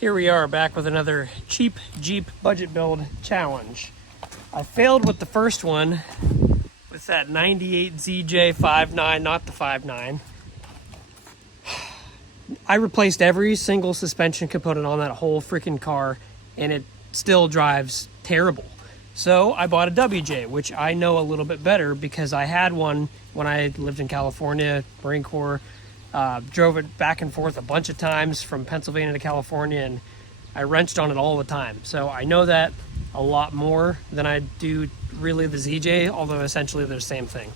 Here we are back with another cheap Jeep budget build challenge. I failed with the first one with that 98 ZJ 5.9, not the 5.9. I replaced every single suspension component on that whole freaking car and it still drives terrible. So I bought a WJ, which I know a little bit better because I had one when I lived in California, Marine Corps. Drove it back and forth a bunch of times from Pennsylvania to California, and I wrenched on it all the time. So I know that a lot more than I do really the ZJ, although essentially they're the same thing.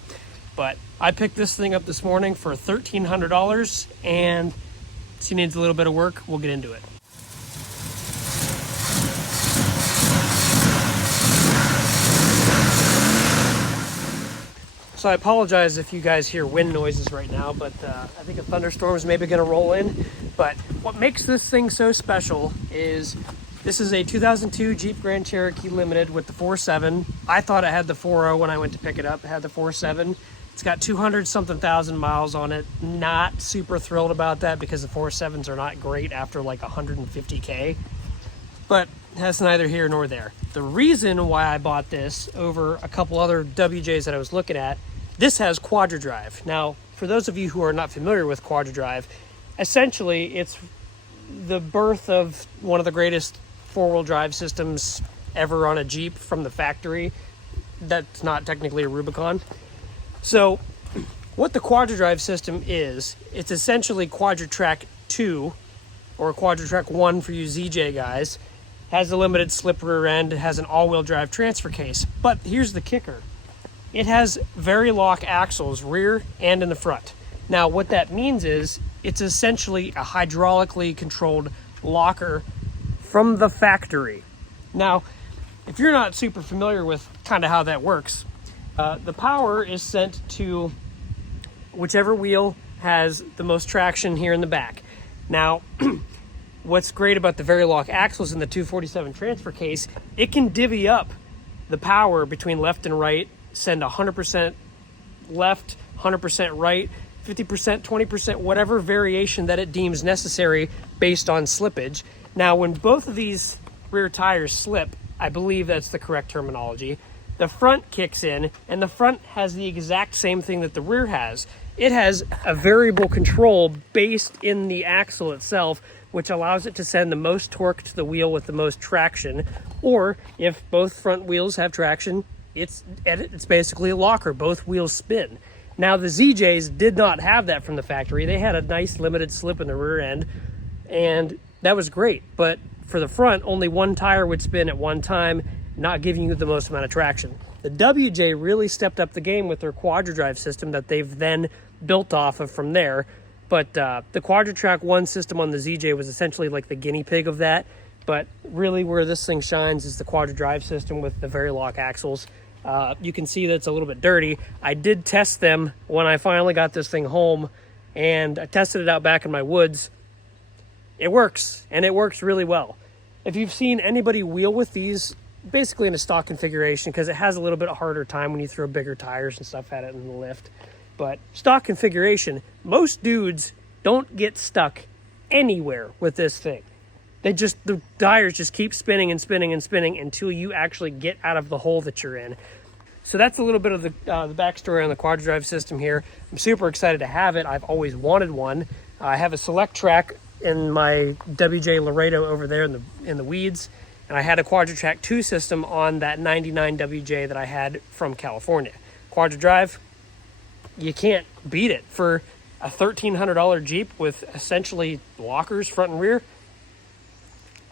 But I picked this thing up this morning for $1,300, and she needs a little bit of work. We'll get into it. So I apologize if you guys hear wind noises right now, but I think a thunderstorm is maybe going to roll in. But what makes this thing so special is this is a 2002 Jeep Grand Cherokee Limited with the 4.7. I thought it had the 4.0 when I went to pick it up. It had the 4.7. It's got 200-something thousand miles on it. Not super thrilled about that because the 4.7s are not great after like 150K. But that's neither here nor there. The reason why I bought this over a couple other WJs that I was looking at, this has Quadra Drive. Now, for those of you who are not familiar with Quadra Drive, essentially it's the birth of one of the greatest four-wheel drive systems ever on a Jeep from the factory. That's not technically a Rubicon. So what the Quadra Drive system is, it's essentially Quadra Track 2 or Quadra Track 1 for you ZJ guys. Has a limited slip rear end, it has an all-wheel drive transfer case. But here's the kicker. It has Vari-Lock axles, rear and in the front. Now what that means is it's essentially a hydraulically controlled locker from the factory. Now, if you're not super familiar with kind of how that works, the power is sent to whichever wheel has the most traction here in the back. Now, what's great about the Vari-Lock axles in the 247 transfer case, it can divvy up the power between left and right, send 100% left, 100% right, 50%, 20%, whatever variation that it deems necessary based on slippage. Now, when both of these rear tires slip, I believe that's the correct terminology, the front kicks in, and the front has the exact same thing that the rear has. It has a variable control based in the axle itself, which allows it to send the most torque to the wheel with the most traction. Or if both front wheels have traction, it's basically a locker. Both wheels spin. Now the ZJs did not have that from the factory. They had a nice limited slip in the rear end, and that was great. But for the front, only one tire would spin at one time, not giving you the most amount of traction. The WJ really stepped up the game with their Quadra Drive system that they've then built off of from there. But the Quadra Track 1 system on the ZJ was essentially like the guinea pig of that. But really where this thing shines is the Quadra Drive system with the Vari-Lock axles. You can see that it's a little bit dirty. I did test them when I finally got this thing home, and I tested it out back in my woods. It works, and it works really well. If you've seen anybody wheel with these, basically in a stock configuration, because it has a little bit harder time when you throw bigger tires and stuff at it in the lift. But stock configuration, most dudes don't get stuck anywhere with this thing. The tires just keep spinning and spinning and spinning until you actually get out of the hole that you're in. So that's a little bit of the backstory on the Quadra Drive system here. I'm super excited to have it. I've always wanted one. I have a Select Track in my WJ Laredo over there in the weeds, and I had a Quadra Track 2 system on that 99 WJ that I had from California. Quadra Drive, you can't beat it. For a $1,300 Jeep with essentially lockers front and rear,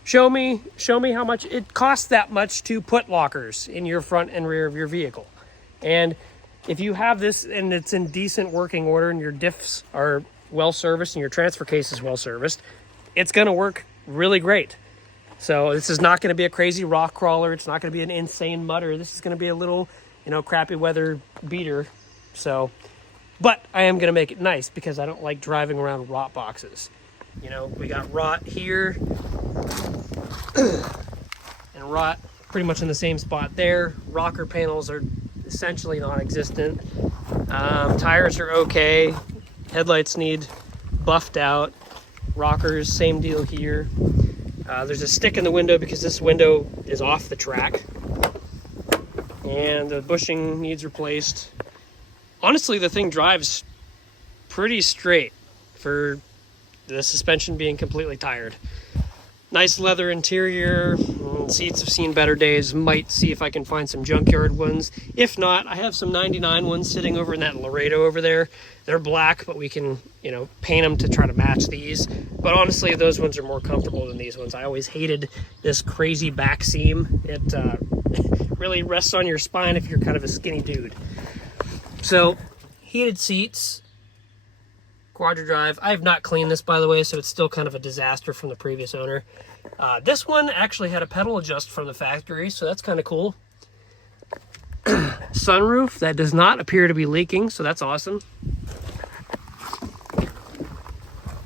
show me how much it costs that much to put lockers in your front and rear of your vehicle. And if you have this and it's in decent working order and your diffs are well serviced and your transfer case is well serviced, it's going to work really great. So this is not going to be a crazy rock crawler. It's not going to be an insane mutter. This is going to be a little, crappy weather beater. So, but I am going to make it nice because I don't like driving around rot boxes. We got rot here and rot pretty much in the same spot there. Rocker panels are essentially non-existent. Tires are okay. Headlights need buffed out. Rockers, same deal here. There's a stick in the window because this window is off the track. And the bushing needs replaced. Honestly, the thing drives pretty straight for the suspension being completely tired. Nice leather interior. Seats have seen better days. Might see if I can find some junkyard ones. If not, I have some 99 ones sitting over in that Laredo over there. They're black, but we can, paint them to try to match these. But honestly, those ones are more comfortable than these ones. I always hated this crazy back seam. It really rests on your spine if you're kind of a skinny dude. So, heated seats. Quadra Drive. I have not cleaned this, by the way, so it's still kind of a disaster from the previous owner. This one actually had a pedal adjust from the factory, so that's kind of cool. Sunroof that does not appear to be leaking, so that's awesome.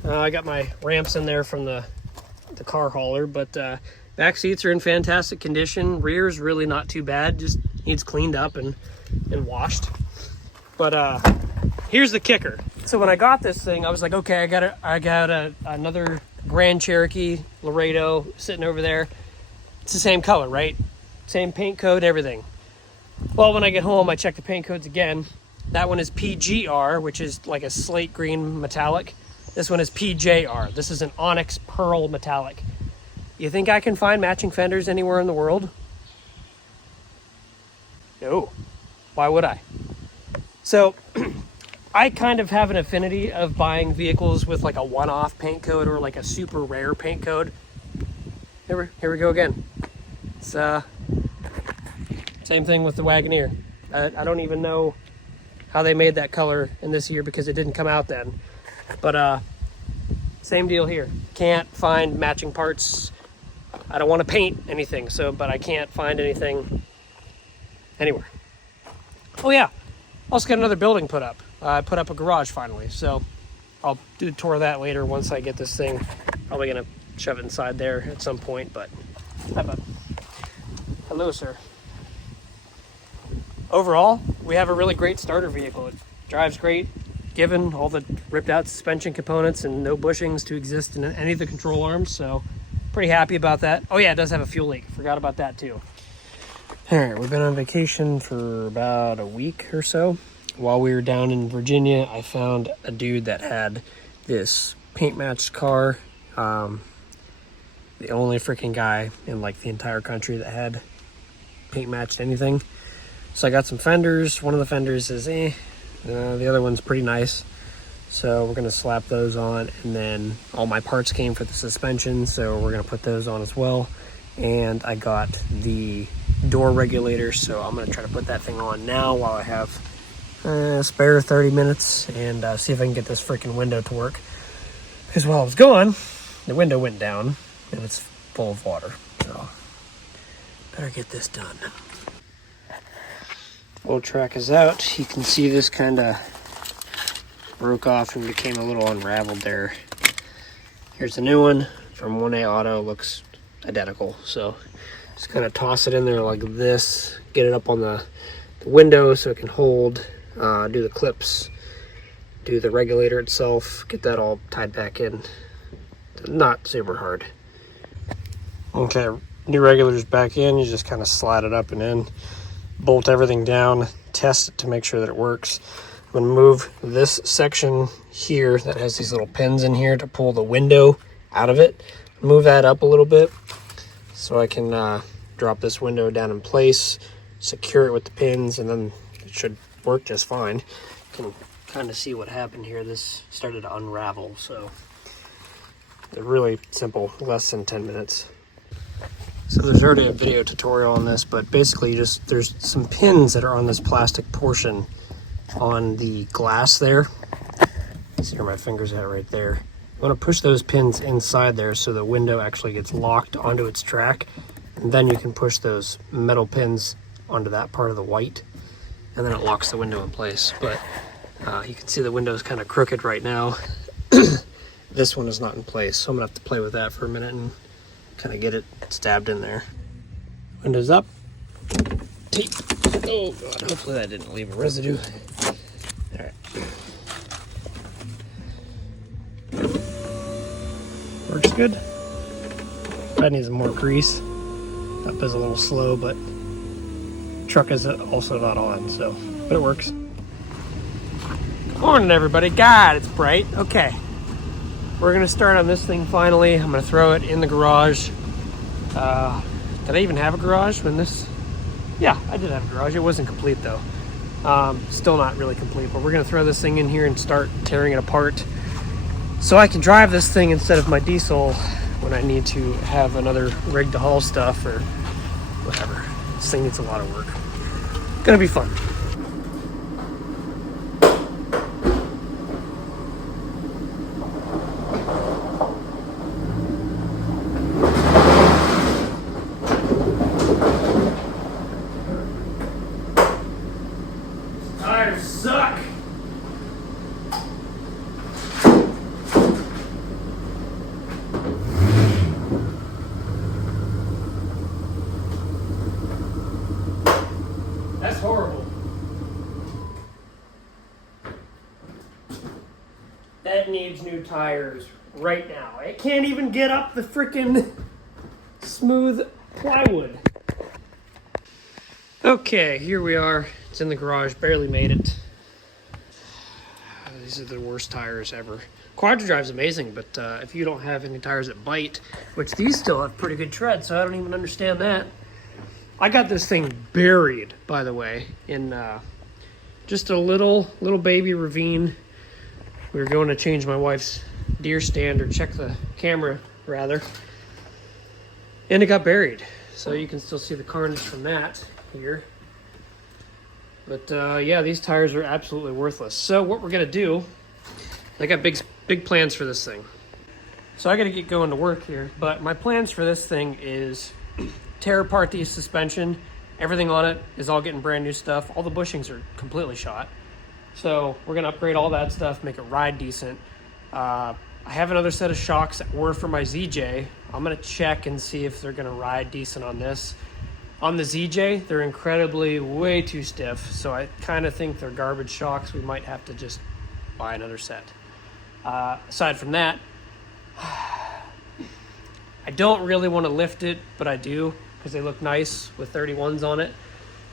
I got my ramps in there from the car hauler, but back seats are in fantastic condition. Rear's really not too bad, just needs cleaned up and washed. But here's the kicker. So when I got this thing, I was like, okay, I got another Grand Cherokee Laredo sitting over there. It's the same color, right? Same paint code, everything. Well, when I get home, I check the paint codes again. That one is PGR, which is like a slate green metallic. This one is PJR. This is an onyx pearl metallic. You think I can find matching fenders anywhere in the world? No. Why would I? So I kind of have an affinity of buying vehicles with like a one-off paint code or like a super rare paint code. Here we go again. It's same thing with the Wagoneer. I don't even know how they made that color in this year because it didn't come out then. But same deal here. Can't find matching parts. I don't want to paint anything, but I can't find anything anywhere. Oh yeah, also got another building put up. I put up a garage finally, so I'll do a tour of that later once I get this thing. Probably gonna shove it inside there at some point, but hi bud. Hello, sir. Overall, we have a really great starter vehicle. It drives great, given all the ripped out suspension components and no bushings to exist in any of the control arms, so pretty happy about that. Oh yeah, it does have a fuel leak. Forgot about that too. All right, we've been on vacation for about a week or so. While we were down in Virginia, I found a dude that had this paint matched car. The only freaking guy in like the entire country that had paint matched anything. So I got some fenders. One of the fenders is the other one's pretty nice. So we're gonna slap those on, and then all my parts came for the suspension, so we're gonna put those on as well. And I got the door regulator, so I'm gonna try to put that thing on now while I have spare 30 minutes and see if I can get this freaking window to work. Because while I was gone, the window went down and it's full of water. So better get this done. Old track is out. You can see this kind of broke off and became a little unraveled there. Here's a new one from 1A Auto. Looks identical. So just kind of toss it in there like this. Get it up on the window so it can hold. Do the clips. Do the regulator itself. Get that all tied back in. Not super hard. Okay, new regulator's back in. You just kind of slide it up and in. Bolt everything down, test it to make sure that it works. I'm going to move this section here that has these little pins in here to pull the window out of it. Move that up a little bit so I can drop this window down in place, secure it with the pins, and then it should work just fine. You can kind of see what happened here. This started to unravel, so it's really simple, less than 10 minutes. So there's already a video tutorial on this, but basically there's some pins that are on this plastic portion on the glass there. See where my finger's at right there. You want to push those pins inside there so the window actually gets locked onto its track, and then you can push those metal pins onto that part of the white, and then it locks the window in place. But you can see the window's kind of crooked right now. This one is not in place, so I'm gonna have to play with that for a minute and kind of get it stabbed in there. Windows up. Tape. Oh god, hopefully that didn't leave a residue. All right. Works good. That needs more grease. Up is a little slow, but truck is also not on, so, but it works. Good morning, everybody. God, it's bright. Okay. We're gonna start on this thing finally. I'm gonna throw it in the garage. Did I even have a garage when this? Yeah, I did have a garage. It wasn't complete though. Still not really complete, but we're gonna throw this thing in here and start tearing it apart so I can drive this thing instead of my diesel when I need to have another rig to haul stuff or whatever. This thing needs a lot of work. Gonna be fun. Tires suck. That's horrible. That needs new tires right now. It can't even get up the frickin' smooth plywood. Okay, here we are. It's in the garage, barely made it. These are the worst tires ever. Quadra Drive's amazing, but if you don't have any tires that bite, which these still have pretty good tread, so I don't even understand that. I got this thing buried, by the way, in just a little baby ravine. We were going to change my wife's deer stand, or check the camera, rather. And it got buried. So you can still see the carnage from that here. But yeah, these tires are absolutely worthless. So what we're gonna do, I got big plans for this thing. So I gotta get going to work here, but my plans for this thing is tear apart the suspension. Everything on it is all getting brand new stuff. All the bushings are completely shot. So we're gonna upgrade all that stuff, make it ride decent. I have another set of shocks that were for my ZJ. I'm gonna check and see if they're gonna ride decent on this. On the ZJ, they're incredibly way too stiff, so I kind of think they're garbage shocks. We might have to just buy another set. Aside from that, I don't really want to lift it, but I do because they look nice with 31s on it.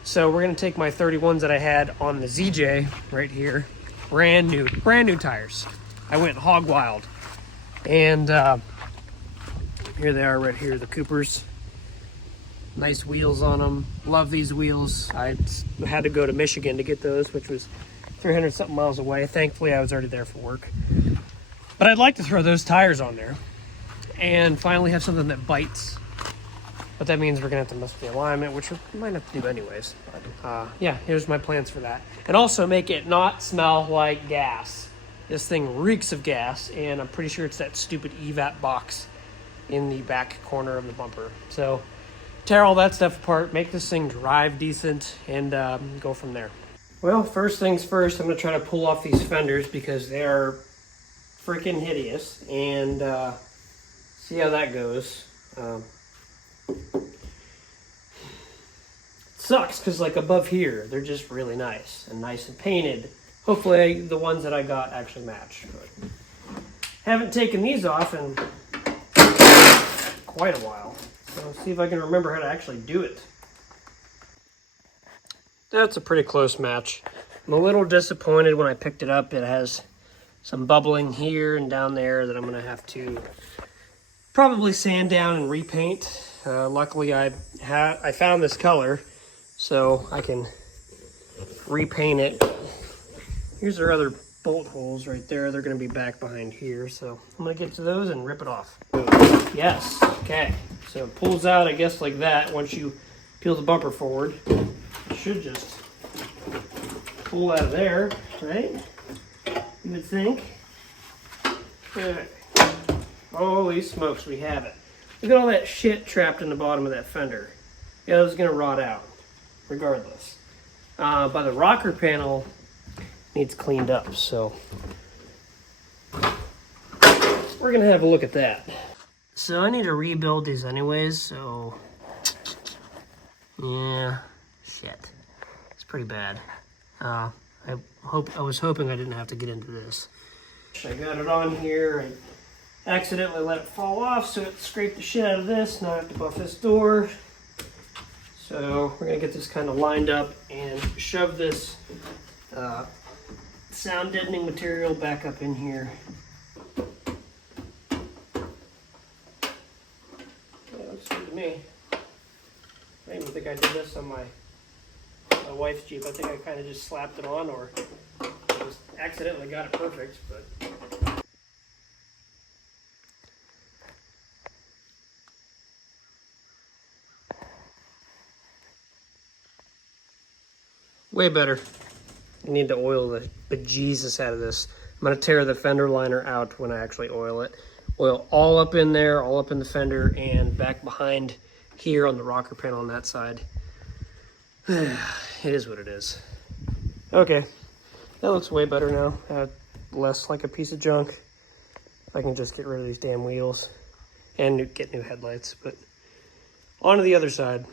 So we're going to take my 31s that I had on the ZJ right here, brand new tires. I went hog wild. And here they are right here, the Coopers. Nice wheels on them. Love these wheels. I had to go to Michigan to get those, which was 300 something miles away. Thankfully, I was already there for work. But I'd like to throw those tires on there and finally have something that bites. But that means we're gonna have to mess with the alignment, which we might have to do anyways. But yeah, here's my plans for that. And also make it not smell like gas. This thing reeks of gas, and I'm pretty sure it's that stupid EVAP box in the back corner of the bumper. So tear all that stuff apart, make this thing drive decent, and go from there. Well, first things first, I'm gonna try to pull off these fenders because they are freaking hideous, and see how that goes. It sucks because like above here, they're just really nice and painted. Hopefully the ones that I got actually match. But haven't taken these off in quite a while. So let's see if I can remember how to actually do it. That's a pretty close match. I'm a little disappointed when I picked it up. It has some bubbling here and down there that I'm gonna have to probably sand down and repaint. Luckily I found this color, so I can repaint it. Here's our other bolt holes right there. They're gonna be back behind here, so I'm gonna get to those and rip it off. Yes, okay. So it pulls out, I guess, like that. Once you peel the bumper forward, it should just pull out of there, right? You would think. Okay. Holy smokes, we have it. Look at all that shit trapped in the bottom of that fender. Yeah, this is gonna rot out, regardless. But the rocker panel needs cleaned up, so we're gonna have a look at that. So I need to rebuild these anyways, so yeah, shit. It's pretty bad. I was hoping I didn't have to get into this. I got it on here. I accidentally let it fall off, so it scraped the shit out of this. Now I have to buff this door. So we're gonna get this kind of lined up and shove this sound deadening material back up in here. Yeah, looks good to me. I don't even think I did this on my wife's Jeep. I think I kind of just slapped it on, or just accidentally got it perfect, but. Way better. I need to oil the bejesus out of this. I'm gonna tear the fender liner out when I actually oil it. Oil all up in there, all up in the fender, and back behind here on the rocker panel on that side. It is what it is. Okay, that looks way better now. Less like a piece of junk. I can just get rid of these damn wheels and get new headlights. But on to the other side.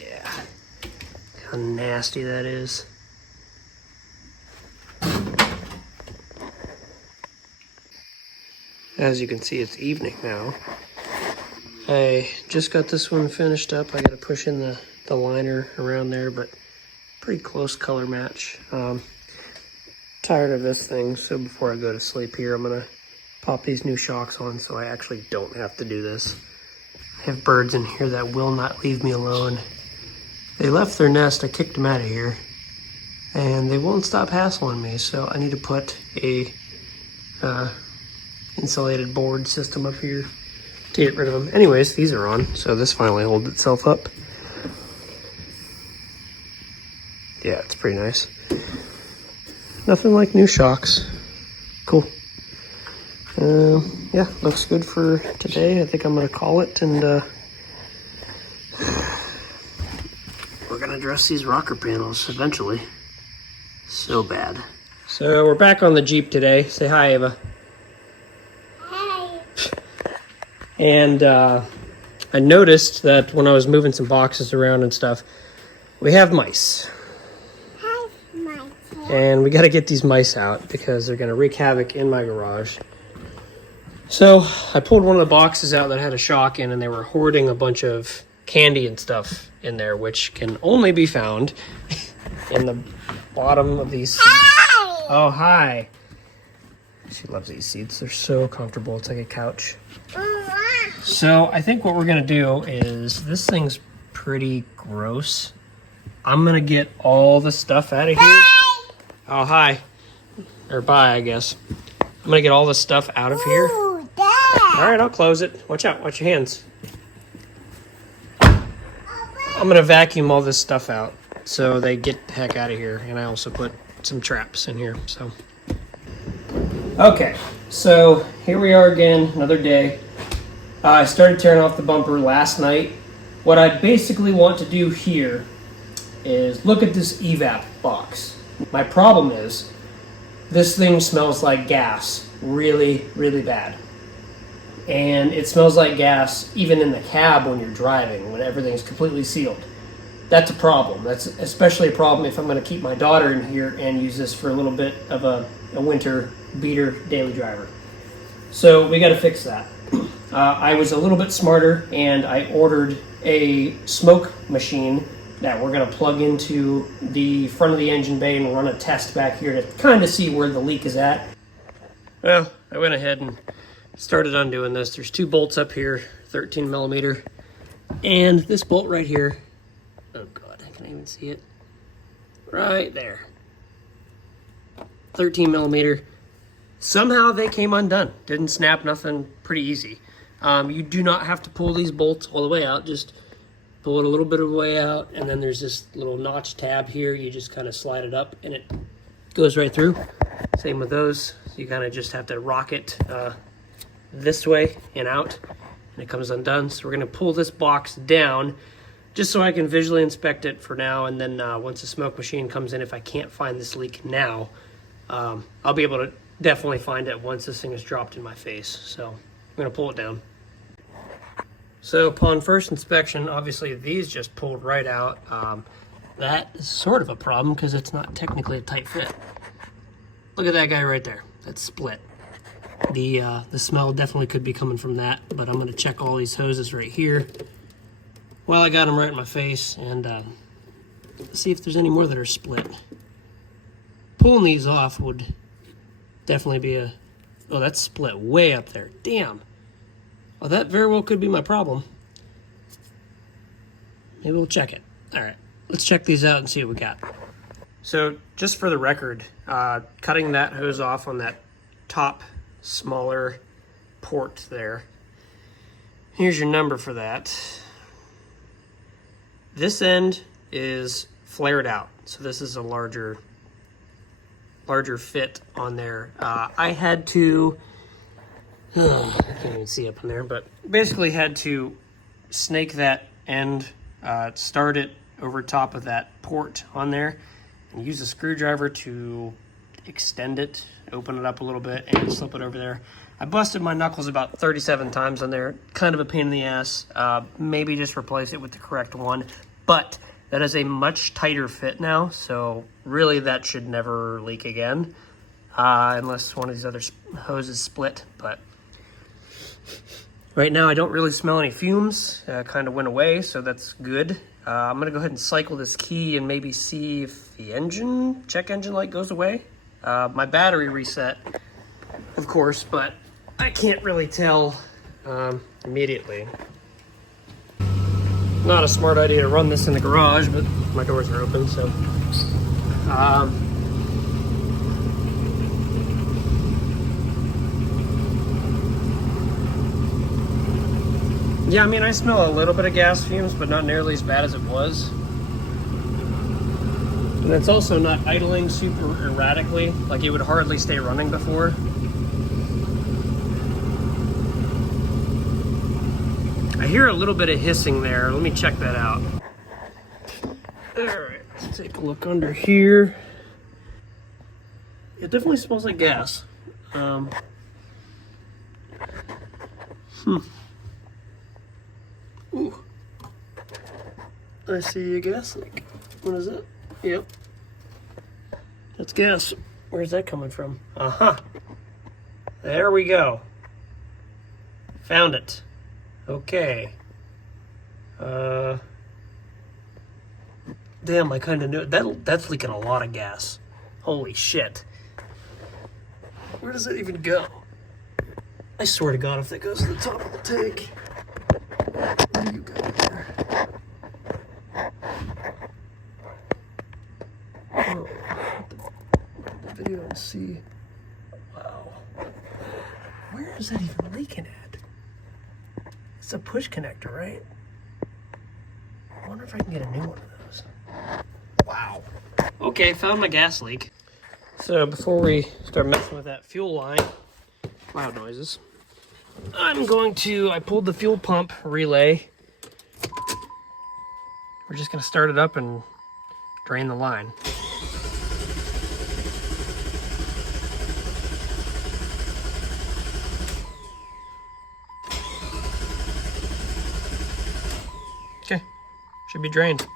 Yeah, how nasty that is. As you can see, it's evening now. I just got this one finished up. I got to push in the liner around there, but pretty close color match. Tired of this thing, so before I go to sleep here, I'm gonna pop these new shocks on so I actually don't have to do this. I have birds in here that will not leave me alone. They left their nest, I kicked them out of here, and they won't stop hassling me, so I need to put a insulated board system up here to get rid of them. Anyways, these are on, so this finally holds itself up. Yeah, it's pretty nice. Nothing like new shocks. Cool. Yeah, looks good for today. I think I'm gonna call it, and we're gonna address these rocker panels eventually. So bad. So we're back on the Jeep today. Say hi, Ava. And I noticed that when I was moving some boxes around and stuff, we have mice. Hi, mice. And we got to get these mice out because they're going to wreak havoc in my garage. So I pulled one of the boxes out that had a shock in, and they were hoarding a bunch of candy and stuff in there, which can only be found in the bottom of these seats. Hi. Oh, hi. She loves these seats. They're so comfortable. It's like a couch. So I think what we're gonna do is, this thing's pretty gross. I'm gonna get all the stuff out of here. Bye. Oh, hi. Or bye, I guess. I'm gonna get all the stuff out of here. Ooh, Dad. All right, I'll close it. Watch out, watch your hands. I'm gonna vacuum all this stuff out so they get the heck out of here. And I also put some traps in here, so. Okay, so here we are again, another day. I started tearing off the bumper last night. What I basically want to do here is look at this evap box. My problem is this thing smells like gas really, really bad. And it smells like gas even in the cab when you're driving, when everything's completely sealed. That's a problem. That's especially a problem if I'm going to keep my daughter in here and use this for a little bit of a winter beater daily driver. So we got to fix that. I was a little bit smarter, and I ordered a smoke machine that we're going to plug into the front of the engine bay and run a test back here to kind of see where the leak is at. Well, I went ahead and started undoing this. There's two bolts up here, 13 millimeter, and this bolt right here. Oh God, I can't even see it. Right there. 13 millimeter. Somehow they came undone. Didn't snap, nothing, pretty easy. You do not have to pull these bolts all the way out. Just pull it a little bit of the way out, and then there's this little notch tab here. You just kind of slide it up, and it goes right through. Same with those. You kind of just have to rock it this way and out, and it comes undone. So we're going to pull this box down just so I can visually inspect it for now, and then once the smoke machine comes in, if I can't find this leak now, I'll be able to definitely find it once this thing is dropped in my face. So I'm going to pull it down. So upon first inspection, obviously these just pulled right out. That is sort of a problem because it's not technically a tight fit. Look at that guy right there. That's split. The smell definitely could be coming from that, but I'm going to check all these hoses right here while I got them right in my face, and see if there's any more that are split. Pulling these off would definitely be a... Oh, that's split way up there. Damn. Well, that very well could be my problem. Maybe we'll check it. All right, let's check these out and see what we got. So just for the record, cutting that hose off on that top smaller port there. Here's your number for that. This end is flared out, so this is a larger fit on there. I had to, I can't even see up in there, but basically had to snake that end, start it over top of that port on there, and use a screwdriver to extend it, open it up a little bit, and slip it over there. I busted my knuckles about 37 times on there. Kind of a pain in the ass. Maybe just replace it with the correct one. But that is a much tighter fit now, so really that should never leak again. Unless one of these other hoses split. But right now I don't really smell any fumes. Kind of went away, so that's good. I'm going to go ahead and cycle this key and maybe see if the check engine light goes away. My battery reset, of course, but I can't really tell immediately. Not a smart idea to run this in the garage, but my doors are open, so. Yeah, I mean, I smell a little bit of gas fumes, but not nearly as bad as it was. And it's also not idling super erratically, like it would hardly stay running before. I hear a little bit of hissing there. Let me check that out. Alright, let's take a look under here. It definitely smells like gas. Ooh. I see a gas leak. What is it? Yep. That's gas. Where's that coming from? Uh-huh. There we go. Found it. Okay. Damn, I kind of knew that's leaking a lot of gas. Holy shit. Where does it even go? I swear to God, if that goes to the top of the tank. What do you got there? Oh, the video and see. Wow. Where is that even leaking at? It's a push connector, right? I wonder if I can get a new one of those. Wow. Okay, found my gas leak. So before we start messing with that fuel line, loud noises, I pulled the fuel pump relay. We're just gonna start it up and drain the line. Okay, should be drained.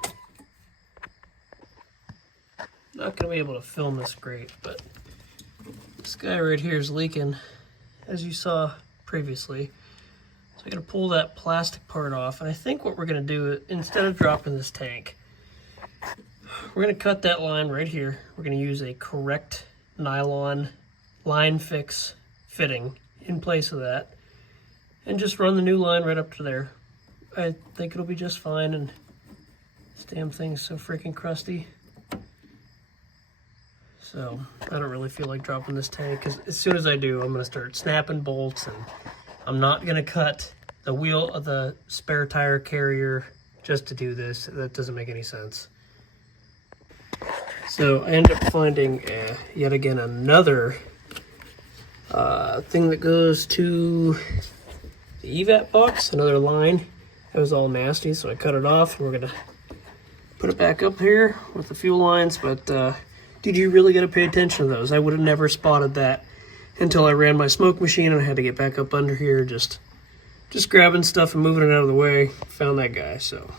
Not gonna be able to film this great, but this guy right here is leaking, as you saw previously. So I gotta pull that plastic part off, and I think what we're gonna do, instead of dropping this tank, we're gonna cut that line right here. We're gonna use a correct nylon line fix fitting in place of that, and just run the new line right up to there. I think it'll be just fine, and this damn thing's so freaking crusty. So I don't really feel like dropping this tank, because as soon as I do, I'm gonna start snapping bolts, and I'm not gonna cut the wheel of the spare tire carrier just to do this. That doesn't make any sense. So I ended up finding yet again another thing that goes to the EVAP box, another line. It was all nasty, so I cut it off, and we're gonna put it back up here with the fuel lines. But dude, you really gotta pay attention to those. I would have never spotted that until I ran my smoke machine, and I had to get back up under here, just grabbing stuff and moving it out of the way. Found that guy. So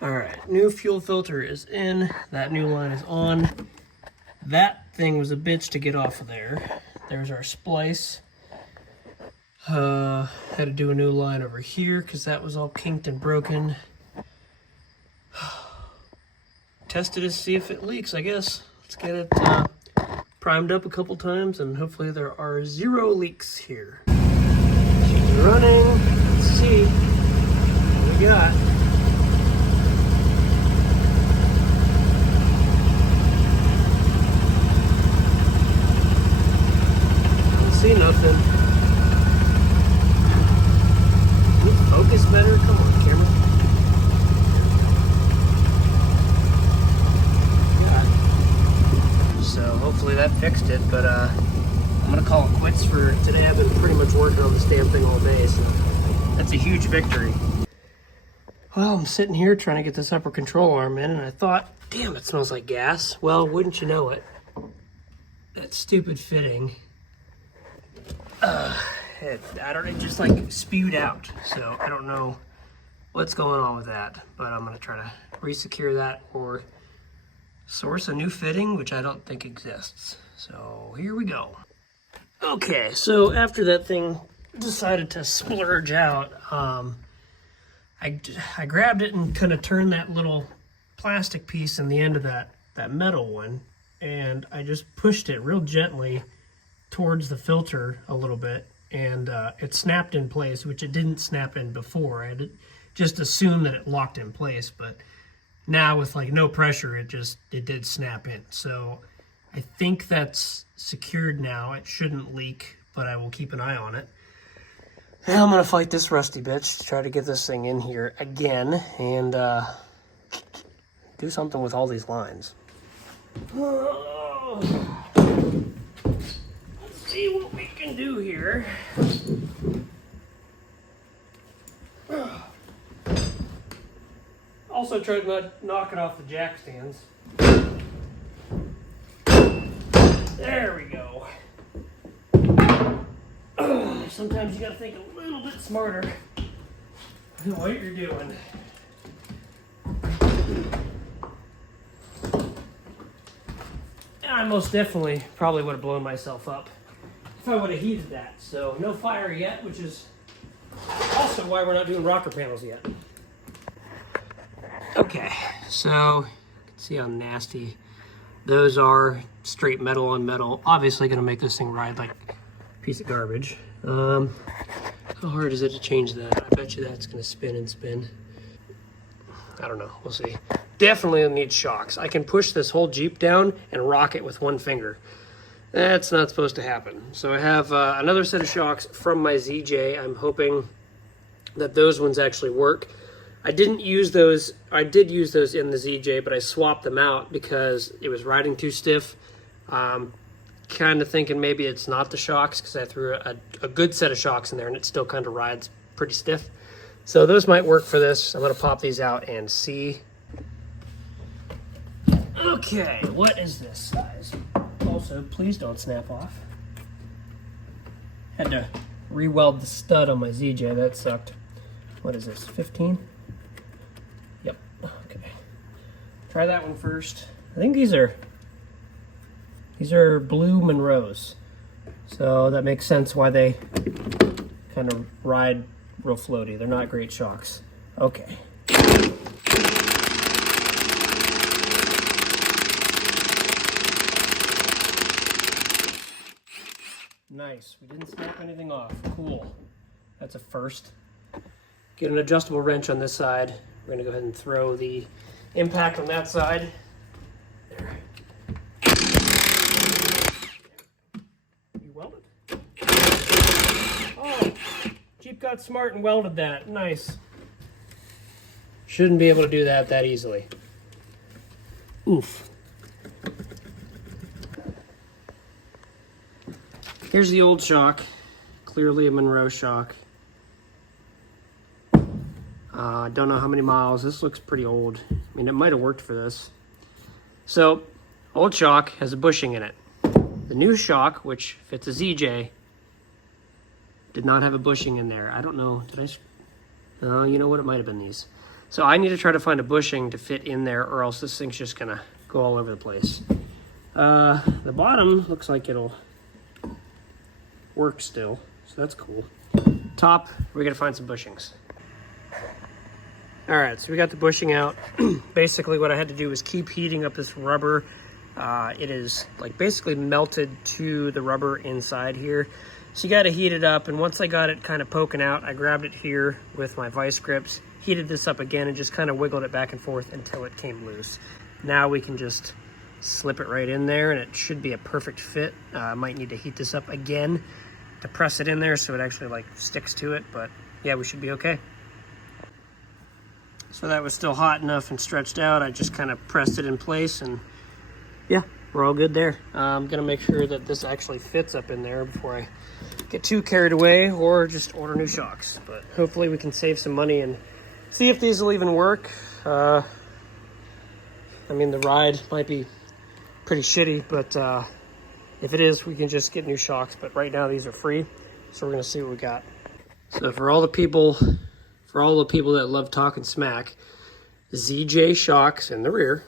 all right, new fuel filter is in, that new line is on. That thing was a bitch to get off of there. There's our splice. Had to do a new line over here because that was all kinked and broken. Tested to see if it leaks, I guess. Let's get it primed up a couple times and hopefully there are 0 leaks here. She's running. Let's see what we got. Don't see nothing. Focus better? Come on, camera. Yeah. So hopefully that fixed it, but I'm gonna call it quits for today. I've been pretty much working on this damn thing all day, so that's a huge victory. Well, I'm sitting here trying to get this upper control arm in, and I thought, damn, it smells like gas. Well, wouldn't you know it? That stupid fitting. It just like spewed out, so I don't know what's going on with that, but I'm gonna try to re-secure that or source a new fitting, which I don't think exists. So here we go. Okay, so after that thing decided to splurge out, I grabbed it and kind of turned that little plastic piece in the end of that metal one, and I just pushed it real gently towards the filter a little bit, and it snapped in place, which it didn't snap in before. I had just assumed that it locked in place, but now with like no pressure, it did snap in. So I think that's secured now. It shouldn't leak, but I will keep an eye on it. Now I'm gonna fight this rusty bitch to try to get this thing in here again and do something with all these lines. See what we can do here. Also tried to knock it off the jack stands. There we go. Sometimes you gotta think a little bit smarter than what you're doing. I most definitely probably would have blown myself up if I would have heated that. So no fire yet, which is also why we're not doing rocker panels yet. Okay, so you can see how nasty those are. Straight metal on metal. Obviously gonna make this thing ride like a piece of garbage. How hard is it to change that? I bet you that's gonna spin and spin. I don't know, we'll see. Definitely need shocks. I can push this whole Jeep down and rock it with one finger. That's not supposed to happen. So I have another set of shocks from my ZJ. I'm hoping that those ones actually work. I didn't use those. I did use those in the ZJ, but I swapped them out because it was riding too stiff. Kind of thinking maybe it's not the shocks because I threw a good set of shocks in there and it still kind of rides pretty stiff. So those might work for this. I'm gonna pop these out and see. Okay, what is this size? Also, please don't snap off. Had to re-weld the stud on my ZJ, that sucked. What is this, 15? Yep, okay. Try that one first. I think these are blue Monroes. So that makes sense why they kind of ride real floaty. They're not great shocks. Okay. Nice, we didn't snap anything off. Cool, that's a first. Get an adjustable wrench on this side. We're gonna go ahead and throw the impact on that side. There. You welded? Oh, Jeep got smart and welded that, nice. Shouldn't be able to do that easily. Oof. Here's the old shock, clearly a Monroe shock. Don't know how many miles. This looks pretty old. I mean, it might have worked for this. So, old shock has a bushing in it. The new shock, which fits a ZJ, did not have a bushing in there. I don't know, did I? You know what, it might have been these. So I need to try to find a bushing to fit in there or else this thing's just gonna go all over the place. The bottom looks like it'll works still, so that's cool. Top, we're gonna find some bushings. All right, so we got the bushing out. Basically what I had to do was keep heating up this rubber. It is like basically melted to the rubber inside here. So you gotta heat it up, and once I got it kind of poking out, I grabbed it here with my vice grips, heated this up again, and just kind of wiggled it back and forth until it came loose. Now we can just slip it right in there, and it should be a perfect fit. I might need to heat this up again to press it in there so it actually like sticks to it, but yeah, we should be okay. So that was still hot enough and stretched out. I just kind of pressed it in place, and yeah, we're all good there. I'm gonna make sure that this actually fits up in there before I get too carried away or just order new shocks. But hopefully we can save some money and see if these will even work. I mean, the ride might be pretty shitty, but if it is, we can just get new shocks. But right now these are free, so we're gonna see what we got. So for all the people that love talking smack, ZJ shocks in the rear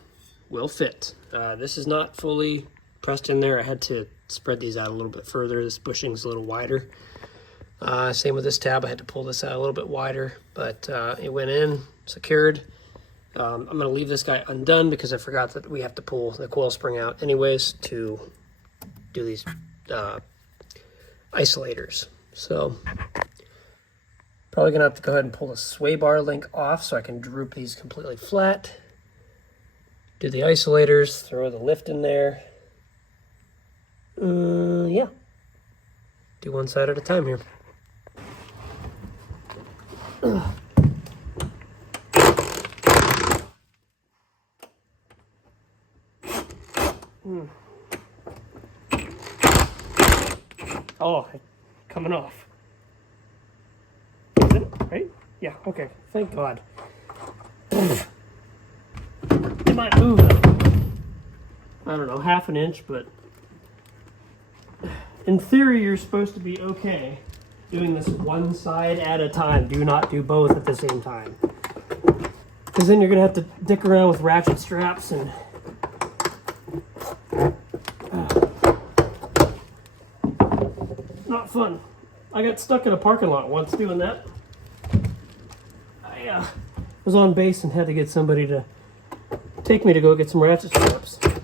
will fit. This is not fully pressed in there. I had to spread these out a little bit further. This bushing's a little wider. Same with this tab. I had to pull this out a little bit wider, but it went in, secured. I'm gonna leave this guy undone because I forgot that we have to pull the coil spring out anyways to do these isolators. So probably gonna have to go ahead and pull the sway bar link off so I can droop these completely flat. Do the isolators, throw the lift in there. Yeah. Do one side at a time here. Oh, coming off. Is it? Right? Yeah, okay. Thank God. It might move, I don't know, half an inch, but in theory, you're supposed to be okay doing this one side at a time. Do not do both at the same time. Because then you're going to have to dick around with ratchet straps and not fun. I got stuck in a parking lot once doing that. I was on base and had to get somebody to take me to go get some ratchet straps. Okay.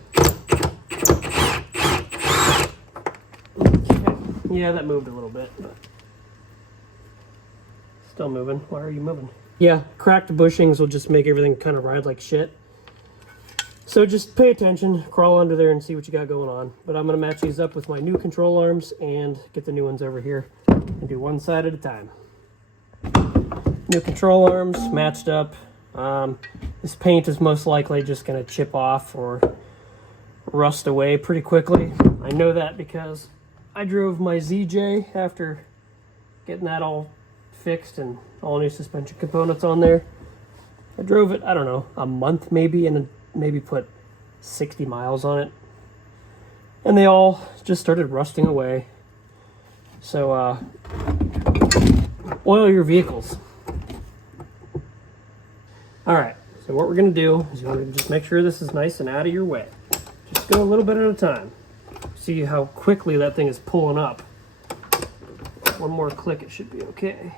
Yeah, that moved a little bit, but still moving. Why are you moving? Yeah, cracked bushings will just make everything kind of ride like shit. So just pay attention, crawl under there and see what you got going on. But I'm gonna match these up with my new control arms and get the new ones over here and do one side at a time. New control arms matched up. This paint is most likely just gonna chip off or rust away pretty quickly. I know that because I drove my ZJ after getting that all fixed and all new suspension components on there. I drove it, I don't know, a month maybe, and maybe put 60 miles on it. And they all just started rusting away. So, oil your vehicles. All right, so what we're gonna do is we're gonna just make sure this is nice and out of your way. Just go a little bit at a time. See how quickly that thing is pulling up. One more click, it should be okay.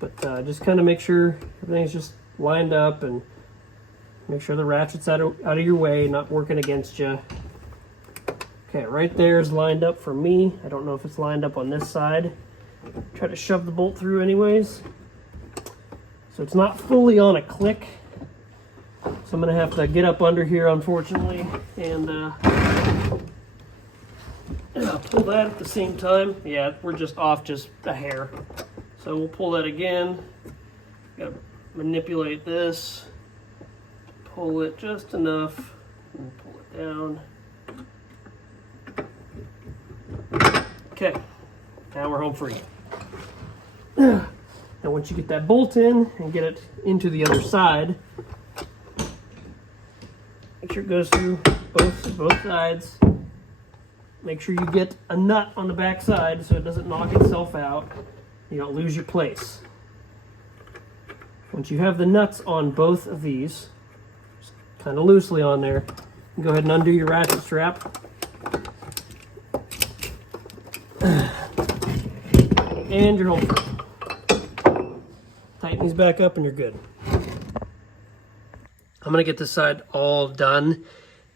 But just kind of make sure everything's just lined up and make sure the ratchet's out of your way, not working against you. Okay, right there is lined up for me. I don't know if it's lined up on this side. Try to shove the bolt through anyways. So it's not fully on a click. So I'm gonna have to get up under here, unfortunately, and pull that at the same time. Yeah, we're just off just a hair. So we'll pull that again. Gotta manipulate this. Pull it just enough and pull it down. Okay, now we're home free. Now once you get that bolt in and get it into the other side, make sure it goes through both sides. Make sure you get a nut on the back side so it doesn't knock itself out. You don't lose your place. Once you have the nuts on both of these, just kind of loosely on there, go ahead and undo your ratchet strap. and you're home. Tighten these back up and you're good. I'm gonna get this side all done,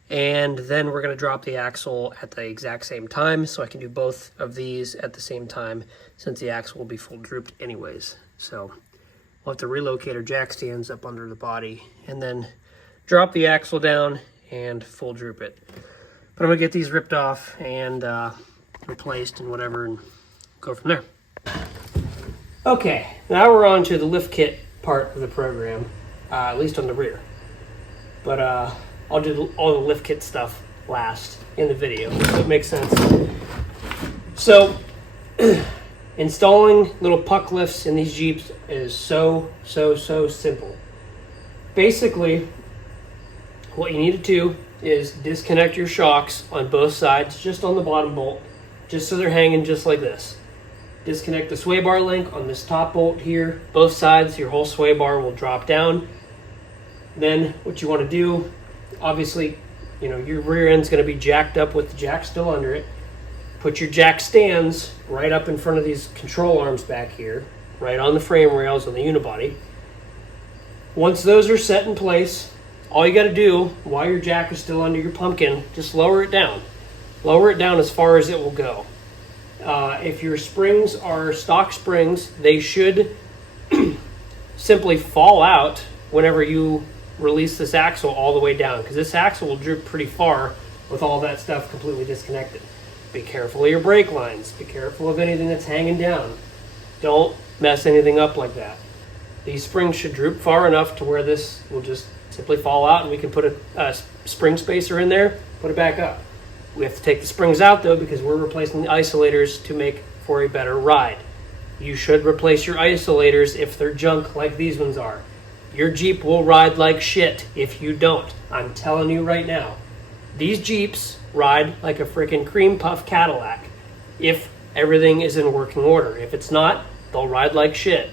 and then we're gonna drop the axle at the exact same time, so I can do both of these at the same time since the axle will be full drooped anyways. So we'll have to relocate our jack stands up under the body and then drop the axle down and full droop it. But I'm gonna get these ripped off and replaced and whatever and go from there. Okay, now we're on to the lift kit part of the program, at least on the rear. But I'll do all the lift kit stuff last in the video, so it makes sense. So installing little puck lifts in these Jeeps is so simple. Basically, what you need to do is disconnect your shocks on both sides, just on the bottom bolt, just so they're hanging just like this. Disconnect the sway bar link on this top bolt here, both sides, your whole sway bar will drop down. Then what you want to do, obviously, you know, your rear end's going to be jacked up with the jack still under it. Put your jack stands right up in front of these control arms back here, right on the frame rails on the unibody. Once those are set in place, all you got to do while your jack is still under your pumpkin, just lower it down. Lower it down as far as it will go. If your springs are stock springs, they should simply fall out whenever you release this axle all the way down, because this axle will droop pretty far with all that stuff completely disconnected. Be careful of your brake lines. Be careful of anything that's hanging down. Don't mess anything up like that. These springs should droop far enough to where this will just simply fall out, and we can put a spring spacer in there, put it back up. We have to take the springs out though, because we're replacing the isolators to make for a better ride. You should replace your isolators if they're junk like these ones are. Your Jeep will ride like shit if you don't. I'm telling you right now. These Jeeps ride like a freaking cream puff Cadillac if everything is in working order. If it's not, they'll ride like shit.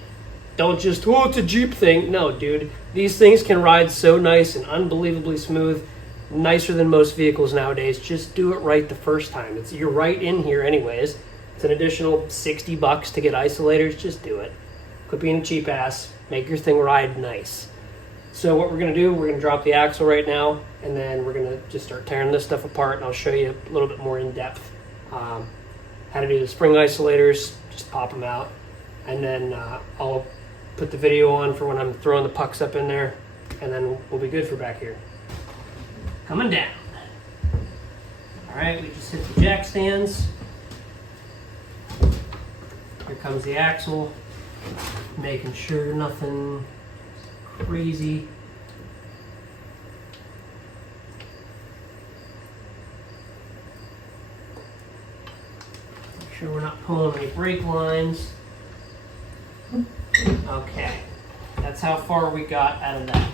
Don't just, oh, it's a Jeep thing. No, dude. These things can ride so nice and unbelievably smooth, nicer than most vehicles nowadays. Just do it right the first time. You're right in here anyways. It's an additional $60 to get isolators. Just do it. Quit being a cheap ass. Make your thing ride nice. So what we're going to do, we're going to drop the axle right now, and then we're going to just start tearing this stuff apart, and I'll show you a little bit more in depth how to do the spring isolators, just pop them out, and then I'll put the video on for when I'm throwing the pucks up in there, and then we'll be good for back here. Coming down. All right, we just hit the jack stands. Here comes the axle. Making sure nothing crazy. Make sure we're not pulling any brake lines. Okay, that's how far we got out of that.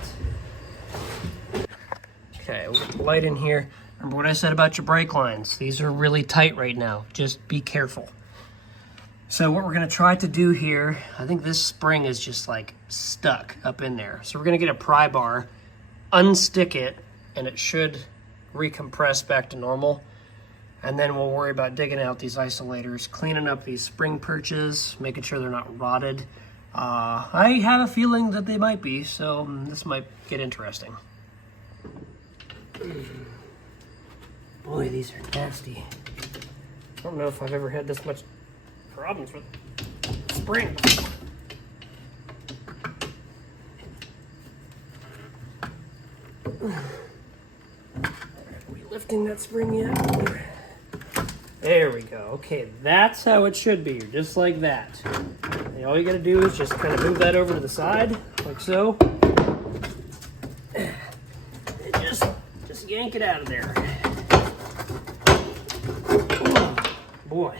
Okay, we'll get the light in here. Remember what I said about your brake lines. These are really tight right now. Just be careful. So what we're gonna try to do here, I think this spring is just like stuck up in there. So we're gonna get a pry bar, unstick it, and it should recompress back to normal. And then we'll worry about digging out these isolators, cleaning up these spring perches, making sure they're not rotted. I have a feeling that they might be, so this might get interesting. Boy, these are nasty. I don't know if I've ever had this much problems with spring. Are we lifting that spring yet? There we go. Okay, that's how it should be, just like that. And all you gotta do is just kind of move that over to the side, like so. And just yank it out of there. Oh, boy.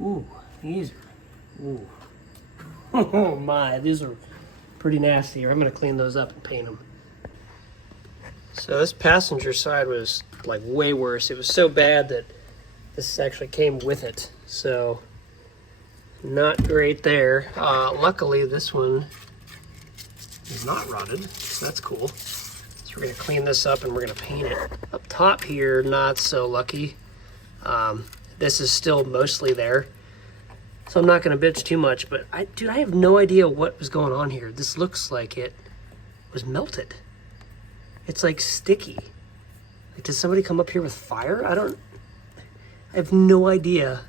Ooh, these are, ooh. Oh my, these are pretty nasty. I'm gonna clean those up and paint them. So this passenger side was like way worse. It was so bad that this actually came with it. So not great there. Luckily this one is not rotted, so that's cool. So we're gonna clean this up and we're gonna paint it. Up top here, not so lucky. This is still mostly there. So I'm not gonna bitch too much, but dude, I have no idea what was going on here. This looks like it was melted. It's like sticky. Like, did somebody come up here with fire? I have no idea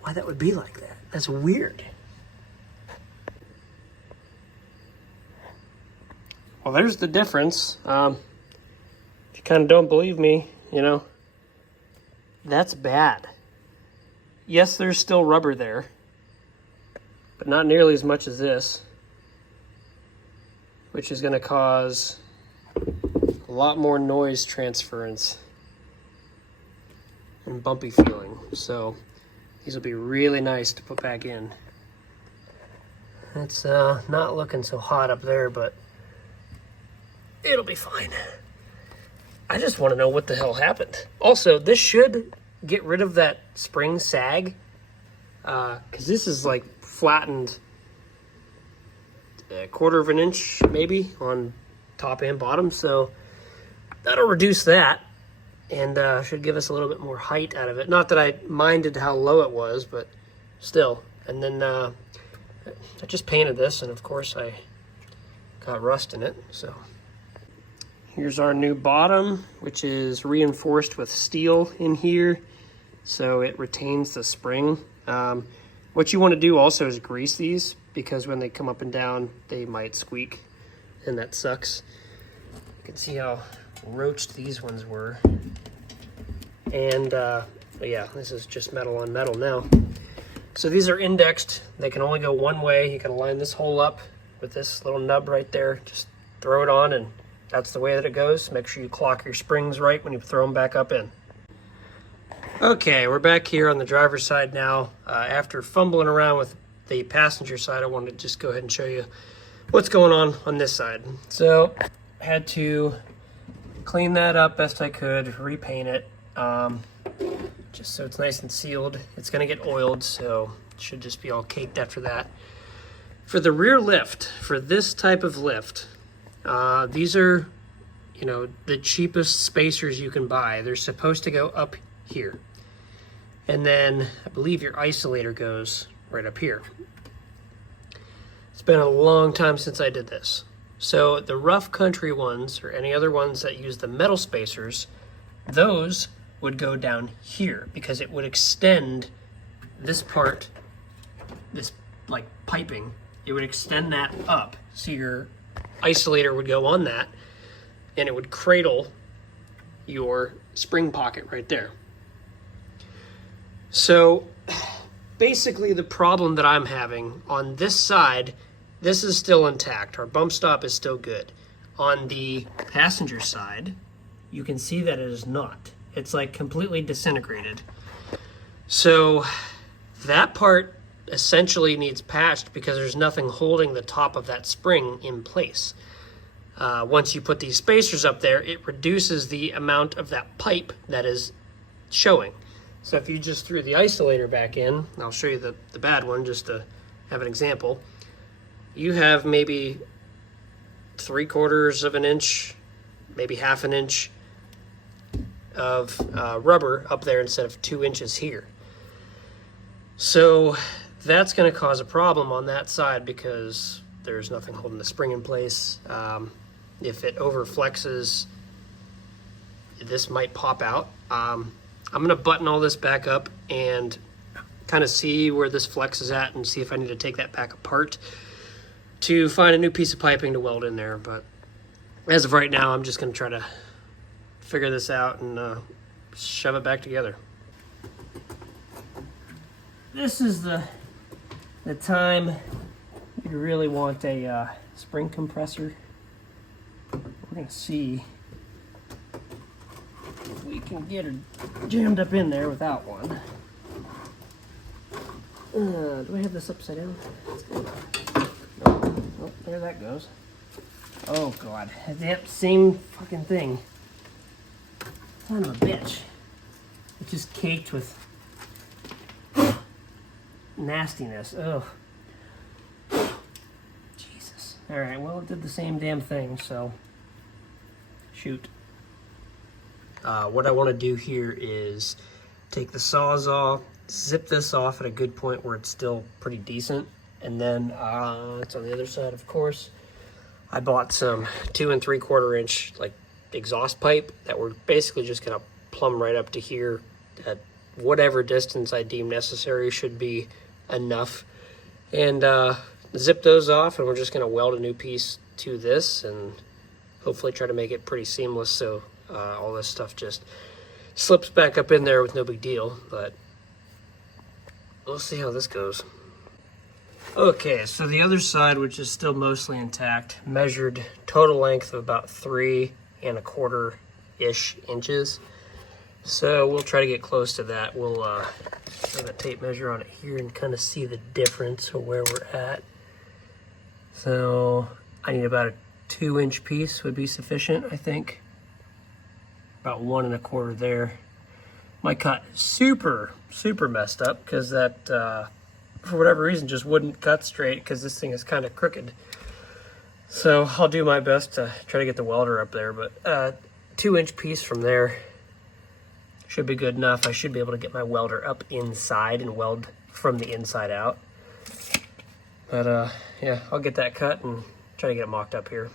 why that would be like that. That's weird. Well, there's the difference. If you kind of don't believe me, you know, that's bad. Yes, there's still rubber there, but not nearly as much as this, which is going to cause a lot more noise transference and bumpy feeling. So these will be really nice to put back in. It's not looking so hot up there, but it'll be fine. I just want to know what the hell happened. Also, this should get rid of that spring sag, because this is like flattened a 1/4 inch maybe on top and bottom, so that'll reduce that and should give us a little bit more height out of it. Not that I minded how low it was, but still. And then I just painted this, and of course I got rust in it. So here's our new bottom, which is reinforced with steel in here, so it retains the spring. What you want to do also is grease these, because when they come up and down, they might squeak, and that sucks. You can see how roached these ones were. And yeah, this is just metal on metal now. So these are indexed. They can only go one way. You can line this hole up with this little nub right there. Just throw it on, and that's the way that it goes. Make sure you clock your springs right when you throw them back up in. Okay, we're back here on the driver's side now. After fumbling around with the passenger side, I wanted to just go ahead and show you what's going on this side. So I had to clean that up best I could, repaint it, just so it's nice and sealed. It's gonna get oiled, so it should just be all caked after that. For the rear lift, for this type of lift, these are, you know, the cheapest spacers you can buy. They're supposed to go up here. And then I believe your isolator goes right up here. It's been a long time since I did this. So the rough country ones, or any other ones that use the metal spacers, those would go down here, because it would extend this part, this like piping, it would extend that up. So your isolator would go on that, and it would cradle your spring pocket right there. So basically the problem that I'm having on this side, this is still intact. Our bump stop is still good. On the passenger side, you can see that it is not. It's like completely disintegrated. So that part essentially needs patched, because there's nothing holding the top of that spring in place. Once you put these spacers up there, it reduces the amount of that pipe that is showing. So if you just threw the isolator back in, and I'll show you the bad one just to have an example, you have maybe 3/4 inch, maybe 1/2 inch of rubber up there instead of 2 inches here. So that's going to cause a problem on that side, because there's nothing holding the spring in place. If it over flexes, this might pop out. I'm going to button all this back up and kind of see where this flex is at, and see if I need to take that back apart to find a new piece of piping to weld in there. But as of right now, I'm just going to try to figure this out and shove it back together. This is the time you really want a spring compressor. We're going to see if we can get her jammed up in there without one. Do I have this upside down? Oh, there that goes. Oh god, that same fucking thing. Son of a bitch. It's just caked with nastiness. Oh. Jesus. Alright, well, it did the same damn thing, so shoot. What I want to do here is take the Sawzall zip this off at a good point where it's still pretty decent. And then it's on the other side, of course. I bought some 2 3/4 inch like exhaust pipe that we're basically just gonna plumb right up to here at whatever distance I deem necessary should be enough. And zip those off, and we're just gonna weld a new piece to this and hopefully try to make it pretty seamless so all this stuff just slips back up in there with no big deal, but we'll see how this goes. Okay, so the other side, which is still mostly intact, measured total length of about 3 1/4-ish inches. So we'll try to get close to that. We'll have a tape measure on it here and kind of see the difference of where we're at. So I need about a 2-inch piece would be sufficient, I think. About 1 1/4 there. My cut is super messed up because that, for whatever reason, just wouldn't cut straight because this thing is kind of crooked. So I'll do my best to try to get the welder up there, but 2-inch piece from there should be good enough. I should be able to get my welder up inside and weld from the inside out. But yeah, I'll get that cut and try to get it mocked up here.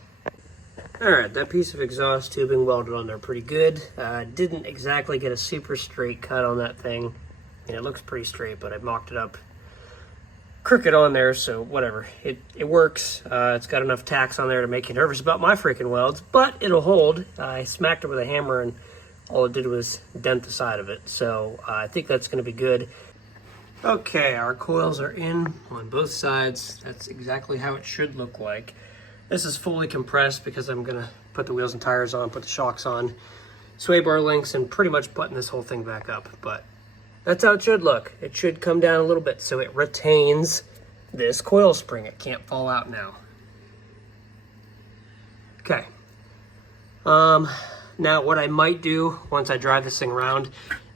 All right, that piece of exhaust tubing welded on there pretty good. Didn't exactly get a super straight cut on that thing. And it looks pretty straight, but I mocked it up crooked on there, so whatever. It works. It's got enough tacks on there to make you nervous about my freaking welds, but it'll hold. I smacked it with a hammer and all it did was dent the side of it. So I think that's gonna be good. Okay, our coils are in on both sides. That's exactly how it should look like. This is fully compressed because I'm gonna put the wheels and tires on, put the shocks on, sway bar links, and pretty much button this whole thing back up. But that's how it should look. It should come down a little bit so it retains this coil spring. It can't fall out now. Okay. Now what I might do once I drive this thing around,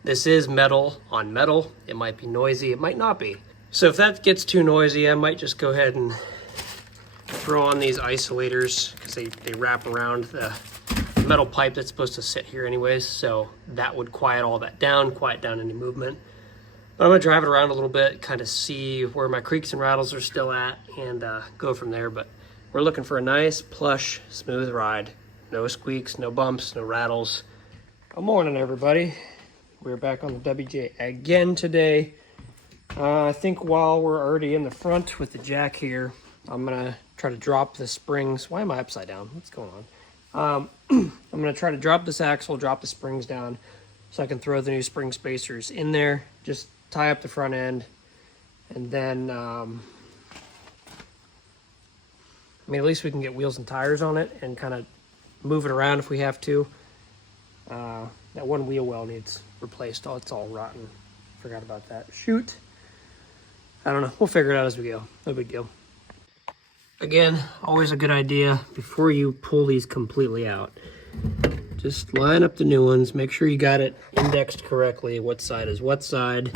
this is metal on metal. It might be noisy, it might not be. So if that gets too noisy, I might just go ahead and throw on these isolators because they wrap around the metal pipe that's supposed to sit here anyways, so that would quiet all that down, quiet down any movement. But I'm gonna drive it around a little bit, kind of see where my creaks and rattles are still at, and go from there. But we're looking for a nice, plush, smooth ride. No squeaks, no bumps, no rattles. Good morning, everybody. We're back on the WJ again today. I think while we're already in the front with the jack here, I'm gonna try to drop the springs. Why am I upside down? What's going on? I'm going to try to drop this axle, drop the springs down so I can throw the new spring spacers in there, just tie up the front end, and then, I mean, at least we can get wheels and tires on it and kind of move it around if we have to. That one wheel well needs replaced. Oh, it's all rotten. Forgot about that. Shoot. I don't know. We'll figure it out as we go. No big deal. Again, always a good idea before you pull these completely out. Just line up the new ones, make sure you got it indexed correctly, what side is what side.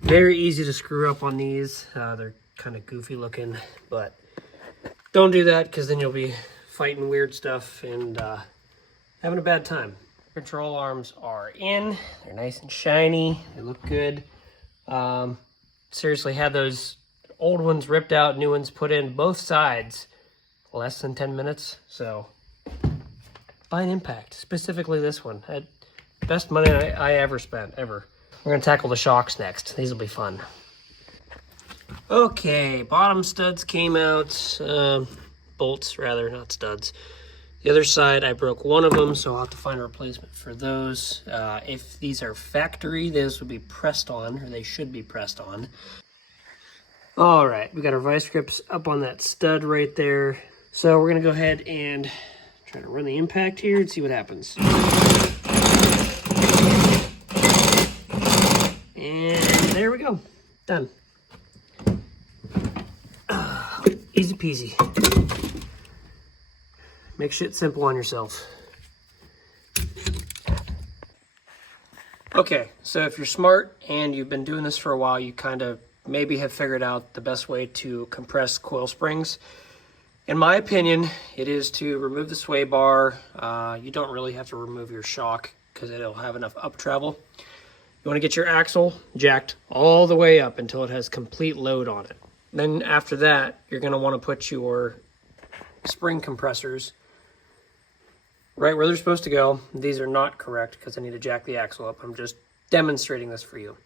Very easy to screw up on these. They're kind of goofy looking, but don't do that because then you'll be fighting weird stuff and having a bad time. Control arms are in, they're nice and shiny, they look good. Seriously, had those old ones ripped out, new ones put in, both sides, less than 10 minutes. So buy an Impact, specifically this one. Best money I ever spent, ever. We're gonna tackle the shocks next. These will be fun. Okay, bottom studs came out, bolts rather, not studs. The other side, I broke one of them, so I'll have to find a replacement for those. If these are factory, those would be pressed on, or they should be pressed on. All right, we got our vice grips up on that stud right there. So we're gonna go ahead and try to run the impact here and see what happens. And there we go, done. Easy peasy. Make shit simple on yourself. Okay, so if you're smart and you've been doing this for a while, you kind of maybe have figured out the best way to compress coil springs. In my opinion, it is to remove the sway bar. You don't really have to remove your shock because it'll have enough up travel. You want to get your axle jacked all the way up until it has complete load on it. Then after that, you're going to want to put your spring compressors right where they're supposed to go. These are not correct because I need to jack the axle up. I'm just demonstrating this for you.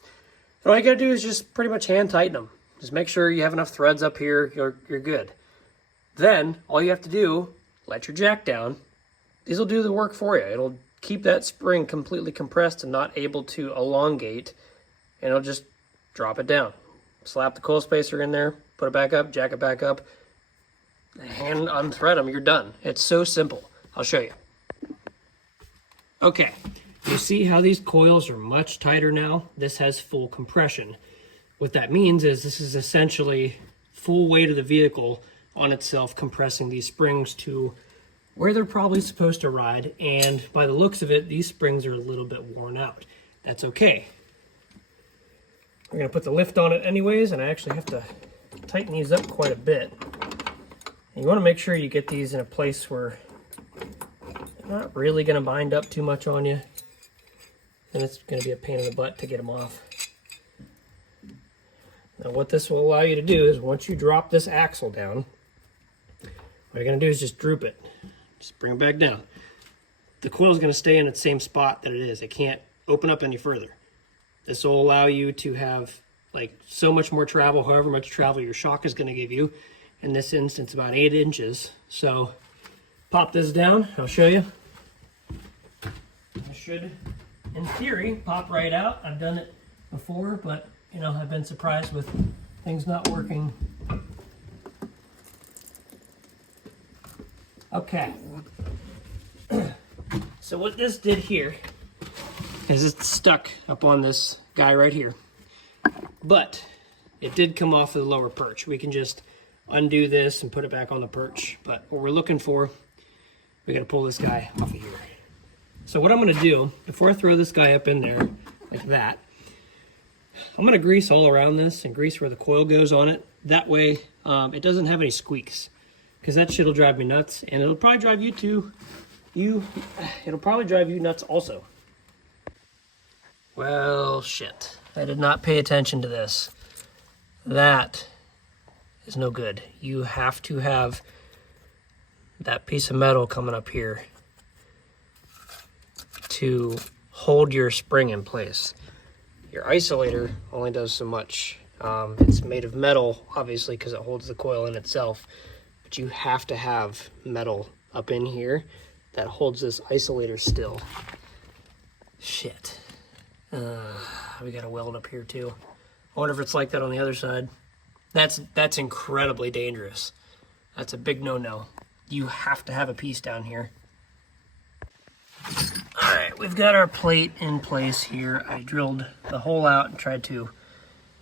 And all you got to do is just pretty much hand tighten them. Just make sure you have enough threads up here. You're good. Then all you have to do, let your jack down. These will do the work for you. It'll keep that spring completely compressed and not able to elongate, and it'll just drop it down. Slap the coil spacer in there, put it back up, jack it back up, hand unthread them, you're done. It's so simple. I'll show you. Okay, you see how these coils are much tighter now? This has full compression. What that means is this is essentially full weight of the vehicle on itself compressing these springs to where they're probably supposed to ride, and by the looks of it, these springs are a little bit worn out. That's okay. We're gonna put the lift on it anyways, and I actually have to tighten these up quite a bit. And you wanna make sure you get these in a place where they're not really gonna bind up too much on you, and it's gonna be a pain in the butt to get them off. Now what this will allow you to do is once you drop this axle down, what you're gonna do is just droop it. Just bring it back down. The coil is going to stay in its same spot that it is. It can't open up any further. This will allow you to have like so much more travel, however much travel your shock is going to give you. In this instance, about 8 inches. So pop this down. I'll show you. It should, in theory, pop right out. I've done it before, but you know, I've been surprised with things not working. Okay, so what this did here is it's stuck up on this guy right here, but it did come off of the lower perch. We can just undo this and put it back on the perch, but what we're looking for, we gotta pull this guy off of here. So what I'm gonna do, before I throw this guy up in there like that, I'm gonna grease all around this and grease where the coil goes on it. That way it doesn't have any squeaks. Because that shit will drive me nuts, and it'll probably drive it'll probably drive you nuts also. Well, shit. I did not pay attention to this. That is no good. You have to have that piece of metal coming up here to hold your spring in place. Your isolator only does so much. It's made of metal, obviously, because it holds the coil in itself. But you have to have metal up in here that holds this isolator still. Shit. We got a weld up here too. I wonder if it's like that on the other side. That's incredibly dangerous. That's a big no-no. You have to have a piece down here. All right, we've got our plate in place here. I drilled the hole out and tried to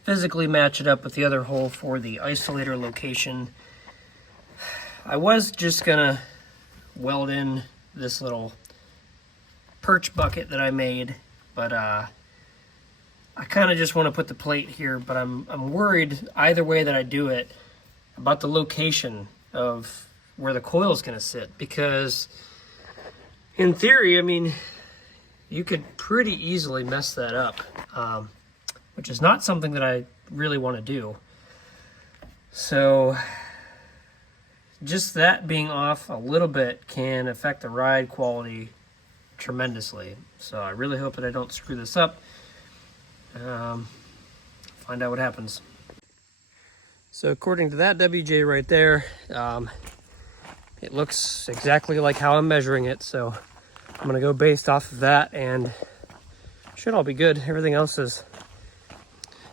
physically match it up with the other hole for the isolator location. I was just gonna weld in this little perch bucket that I made, but I kind of just want to put the plate here, but I'm worried either way that I do it about the location of where the coil is gonna sit, because in theory, I mean, you could pretty easily mess that up, which is not something that I really want to do. So just that being off a little bit can affect the ride quality tremendously. So I really hope that I don't screw this up. Find out what happens. So according to that WJ right there, it looks exactly like how I'm measuring it. So I'm gonna go based off of that, and should all be good. Everything else is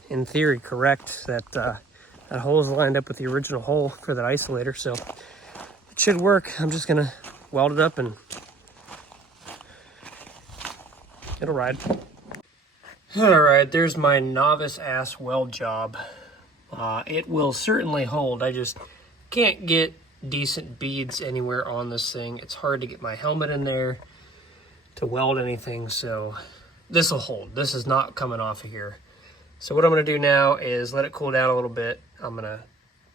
in theory correct. That hole is lined up with the original hole for that isolator, so it should work. I'm just gonna weld it up and it'll ride. All right, there's my novice ass weld job. It will certainly hold. I just can't get decent beads anywhere on this thing. It's hard to get my helmet in there to weld anything, so this will hold. This is not coming off of here. So what I'm gonna do now is let it cool down a little bit. I'm gonna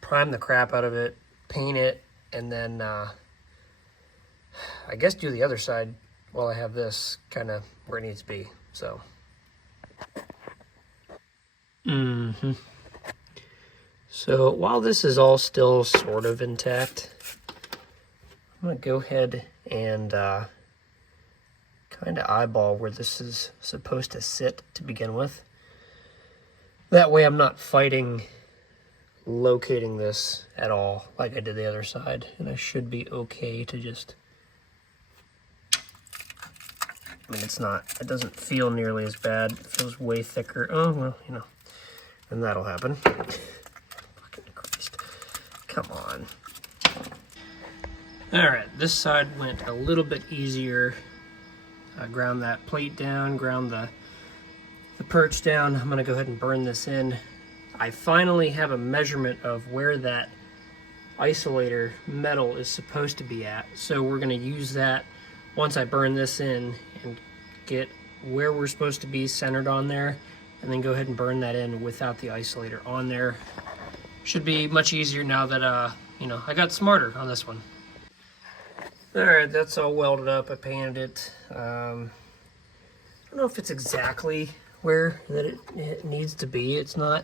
prime the crap out of it, paint it, and then I guess do the other side while I have this kind of where it needs to be. So So while this is all still sort of intact, I'm going to go ahead and kind of eyeball where this is supposed to sit to begin with. That way I'm not fighting locating this at all like I did the other side, and I should be okay to just, I mean, it doesn't feel nearly as bad. It feels way thicker. Oh, well, you know, and that'll happen. Fucking Christ. Come on. All right, this side went a little bit easier. I ground that plate down, ground the perch down. I'm gonna go ahead and burn this in. I finally have a measurement of where that isolator metal is supposed to be at. So we're gonna use that once I burn this in and get where we're supposed to be centered on there, and then go ahead and burn that in without the isolator on there. Should be much easier now that, you know, I got smarter on this one. All right, that's all welded up. I painted it. I don't know if it's exactly where that it needs to be. It's not,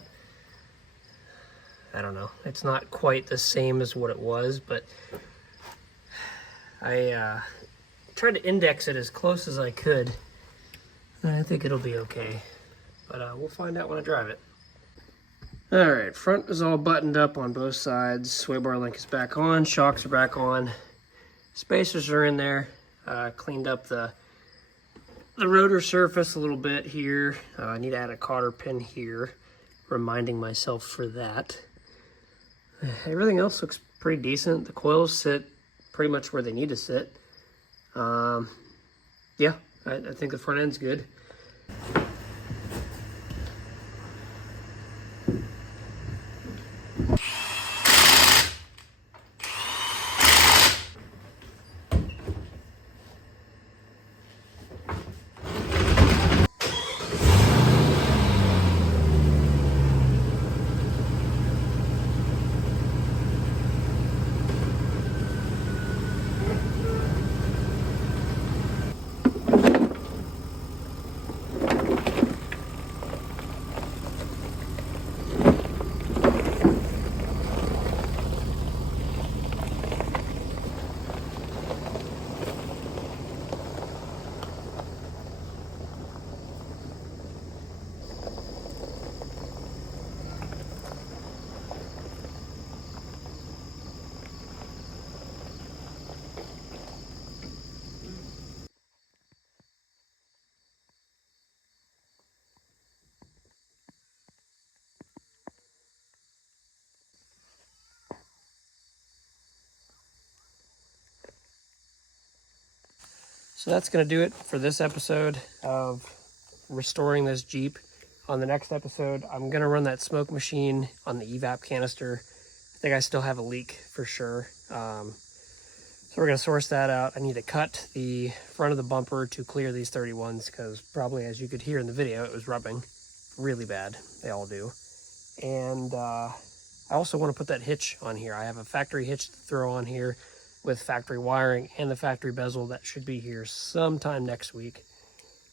I don't know. It's not quite the same as what it was, but I tried to index it as close as I could. And I think it'll be okay, but we'll find out when I drive it. All right, front is all buttoned up on both sides. Sway bar link is back on. Shocks are back on. Spacers are in there. Cleaned up the rotor surface a little bit here. I need to add a cotter pin here, reminding myself for that. Everything else looks pretty decent. The coils sit pretty much where they need to sit. Yeah, I think the front end's good. So that's going to do it for this episode of restoring this Jeep. On the next episode, I'm going to run that smoke machine on the evap canister. I think I still have a leak for sure. So we're going to source that out. I need to cut the front of the bumper to clear these 31s because probably, as you could hear in the video, it was rubbing really bad. They all do. And I also want to put that hitch on here. I have a factory hitch to throw on here with factory wiring and the factory bezel that should be here sometime next week.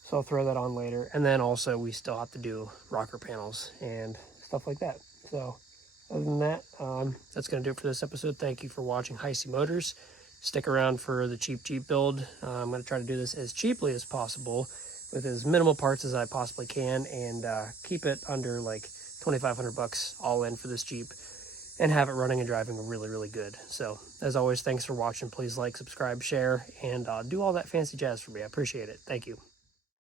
So I'll throw that on later. And then also we still have to do rocker panels and stuff like that. So other than that, that's going to do it for this episode. Thank you for watching Heisey Motors. Stick around for the cheap Jeep build. I'm going to try to do this as cheaply as possible with as minimal parts as I possibly can, and keep it under like 2,500 bucks all in for this Jeep, and have it running and driving really, really good. So as always, thanks for watching. Please like, subscribe, share, and do all that fancy jazz for me. I appreciate it. Thank you.